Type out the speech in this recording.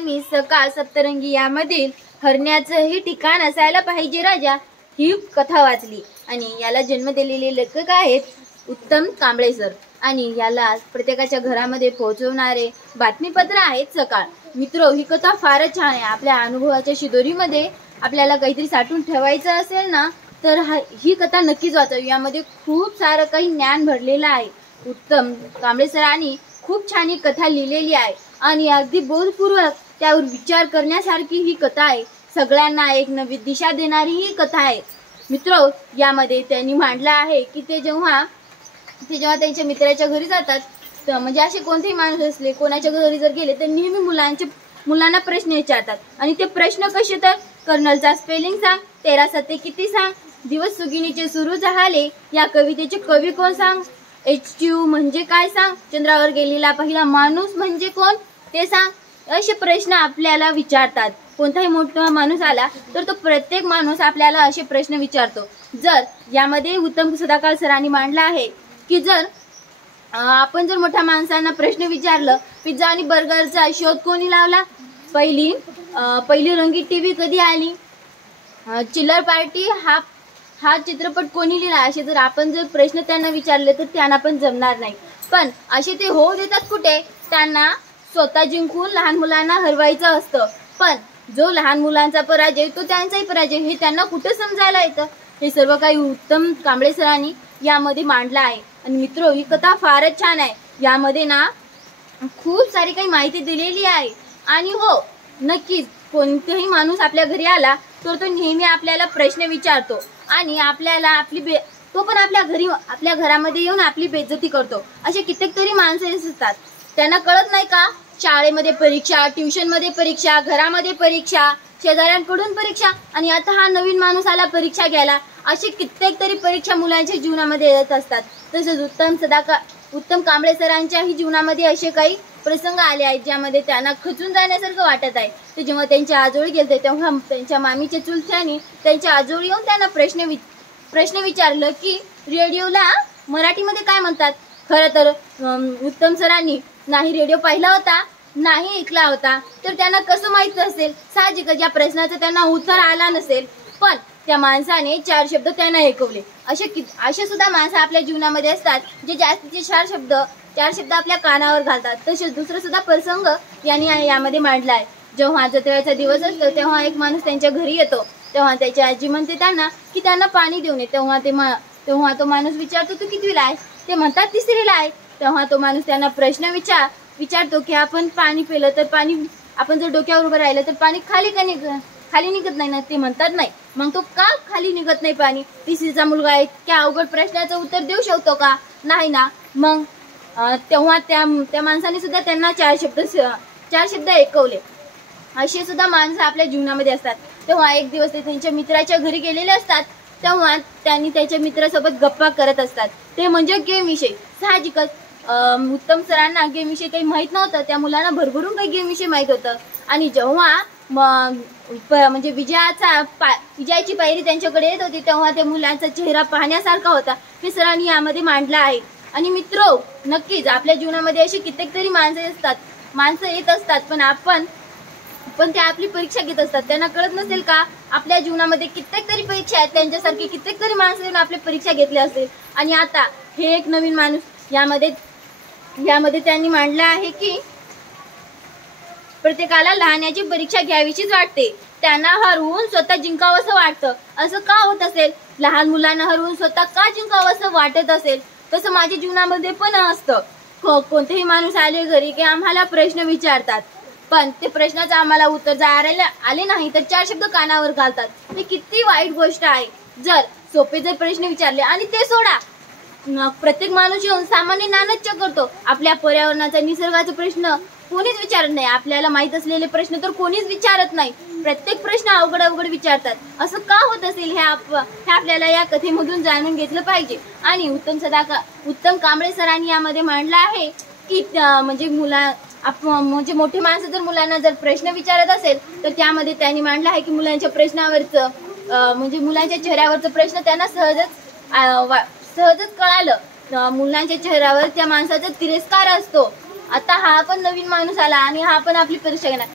मी सकाळ सप्तरंगी यामधील हरण्याचंही ठिकाण असायला पाहिजे राजा ही कथा वाचली आणि याला जन्म दिलेले लेखक आहेत उत्तम कांबळे सर आणि याला प्रत्येकाच्या घरामध्ये पोहोचवणारे बातमीपत्र आहेत सकाळ। मित्रो, ही कथा फारच छान आहे। आपल्या अनुभवाच्या शिदोरीमध्ये आपल्याला काहीतरी साठवून ठेवायचं असेल ना तर ही कथा नक्कीच वाचावी। यामध्ये खूप सारं काही ज्ञान भरलेलं आहे। उत्तम कांबळे सरांनी खूप छान ही कथा लिहिलेली आहे आणि अगदी बोधपूर्वक त्यावर विचार करण्यासारखी ही कथा आहे। सगळ्यांना एक नवी दिशा देणारी ही कथा आहे। मित्रो, यामध्ये त्यांनी मांडलं आहे की ते जेव्हा त्यांच्या मित्राच्या घरी जातात तर म्हणजे असे कोणतेही माणूस असले कोणाच्या घरी जर गेले तर नेहमी मुलांना प्रश्न विचारतात आणि ते प्रश्न कसे तर कर्नलचा स्पेलिंग सांग, 13 सत्ते किती सांग, दिवस सुगिणीचे सुरू झाले या कवितेचे कवी कोण सांग, H2 म्हणजे काय सांग, चंद्रावर गेलेला पहिला माणूस म्हणजे कोण ते सांग, असे प्रश्न आपल्याला विचारतात। कोणताही मोठा माणूस आला तर तो प्रत्येक माणूस आपल्याला असे प्रश्न विचारतो। जर यामध्ये उत्तम सदाकाळ सरांनी मांडला आहे की जर आपण जर मोठ्या माणसांना प्रश्न विचारलं पिझ्झा आणि बर्गरचा शोध कोणी लावला, पहिली रंगीत टीव्ही कधी आली, चिल्लर पार्टी हा चित्रपट कोणी लिहिला, असे जर आपण जर प्रश्न त्यांना विचारले तर त्यांना पण जमणार नाही। पण असे ते हो देतात कुठे, त्यांना स्वतः जिंकून लहान मुलांना हरवायचं असतं। पण जो लहान मुलांचा पराजय तो त्यांचाही पराजय हे त्यांना कुठे समजायला येतं। हे सर्व काही उत्तम कांबळे सरांनी यामध्ये मांडलं आहे। आणि मित्रो, ही कथा फारच छान आहे। यामध्ये ना खूप सारी काही माहिती दिलेली आहे आणि हो नक्कीच कोणताही माणूस आपल्या घरी आला तर तो नेहमी आपल्याला प्रश्न विचारतो आणि आपल्याला तो पण आपल्या घरामध्ये येऊन आपली बेइज्जती करतो। असे कित्येक तरी माणसं असतात, त्यांना कळत नाही का शाळेमध्ये परीक्षा, ट्युशनमध्ये परीक्षा, घरामध्ये परीक्षा, शेजाऱ्यांकडून परीक्षा आणि आता हा नवीन माणूस आला परीक्षा घ्यायला, असे कित्येक तरी परीक्षा मुलांच्या जीवनामध्ये येत असतात। तसेच उत्तम कांबळे सरांच्याही जीवनामध्ये असे काही प्रसंग आले आहेत ज्यामध्ये त्यांना खचून जाण्यासारखं वाटत आहे। ते जेव्हा त्यांच्या आजोळी गेलते तेव्हा त्यांच्या मामीच्या चुलत्यानी त्यांच्या आजोळी येऊन त्यांना प्रश्न विचारलं की रेडिओला मराठीमध्ये काय म्हणतात। खरं तर उत्तम सरांनी नाही रेडिओ पाहिला होता नाही ऐकला होता तर त्यांना कसं माहित असेल, साहजिकच या प्रश्नाचं त्यांना उत्तर आला नसेल। पण त्या माणसाने 4 शब्द त्यांना ऐकवले। असे सुद्धा माणसं आपल्या जीवनामध्ये असतात जे जास्तीचे 4 शब्द आपल्या कानावर घालतात। तसेच दुसरा सुद्धा प्रसंग यांनी यामध्ये मांडला आहे। जेव्हा जत्रेचा दिवस असतो तेव्हा एक माणूस त्यांच्या घरी येतो, तेव्हा त्याची आजी म्हणते त्यांना की त्यांना पाणी देऊ नये। तेव्हा तो माणूस विचारतो तू कितवीला आहे, ते म्हणतात 3रीला आहे। तेव्हा तो माणूस त्यांना प्रश्न विचारतो की आपण पाणी पिलं तर पाणी आपण जर डोक्यावर उभं राहिलं तर पाणी खाली निघत नाही ना, ते म्हणतात नाही। मग तो का खाली निघत नाही पाणी, 3रीचा मुलगा आहे त्या अवघड प्रश्नाचं उत्तर देऊ शकतो का, नाही ना। मग तेव्हा त्या माणसाने सुद्धा त्यांना 4 शब्द ऐकवले। असे सुद्धा माणसं आपल्या जीवनामध्ये असतात। तेव्हा एक दिवस ते त्यांच्या मित्राच्या घरी गेलेले असतात, तेव्हा त्यांनी त्याच्या मित्रासोबत गप्पा करत असतात, ते म्हणजे गेम विषयी। साहजिकच उत्तम सरांना गेम विषयी काही माहित नव्हतं, त्या मुलांना भरभरून काही गेम विषयी माहित होतं। आणि जेव्हा म्हणजे विजयाची पायरी त्यांच्याकडे येत होती तेव्हा त्या मुलांचा चेहरा पाहण्यासारखा होता, हे सरांनी यामध्ये मांडलं आहे। आणि मित्रो, नक्कीच आपल्या जीवनामध्ये अशी कित्येक तरी माणसं येत असतात पण ते आपली परीक्षा घेत असतात। त्यांना कळत नसेल का आपल्या जीवनामध्ये कित्येक तरी परीक्षा आहेत, त्यांच्यासारखी कित्येक तरी माणसं येऊन आपली परीक्षा घेतली असेल। आणि आता हे एक नवीन माणूस यामध्ये त्यांनी मांडलं आहे की प्रत्येकाला लहानाची परीक्षा घ्यावीशीच वाटते, त्यांना हरवून स्वतः जिंकावंसं वाटतं। असं का होत असेल, लहान मुलांना हरवून स्वतः का जिंकावंसं वाटत असेल, तसं माझ्या जीवनामध्ये पण असतं। कोणतेही माणूस आले घरी की आम्हाला प्रश्न विचारतात, पण ते प्रश्नाचं आम्हाला उत्तर आले नाही तर 4 शब्द कानावर घालतात। हे किती वाईट गोष्ट आहे। जर सोपे प्रश्न विचारले आणि ते सोडा, प्रत्येक माणूस येऊन सामान्य नानच्च करतो। आपल्या पर्यावरणाचा निसर्गाचा प्रश्न कोणीच विचारत नाही, आपल्याला माहित असलेले प्रश्न तर कोणीच विचारत नाही, प्रत्येक प्रश्न अवघड विचारतात। असं का होत असेल हे आपल्याला या कथेमधून जाणून घेतलं पाहिजे। आणि उत्तम कांबळे सरांनी यामध्ये मांडलं आहे की म्हणजे मोठे माणसं जर मुलांना जर प्रश्न विचारत असेल तर त्यामध्ये त्यांनी मांडलं आहे की मुलांच्या प्रश्नावरचं म्हणजे मुलांच्या चेहऱ्यावरचं प्रश्न त्यांना सहजच कळालं। मुलांच्या चेहऱ्यावर त्या माणसाचा तिरस्कार असतो। आता हा पण नवीन माणूस आला आणि हा पण आपली परीक्षा घेणार,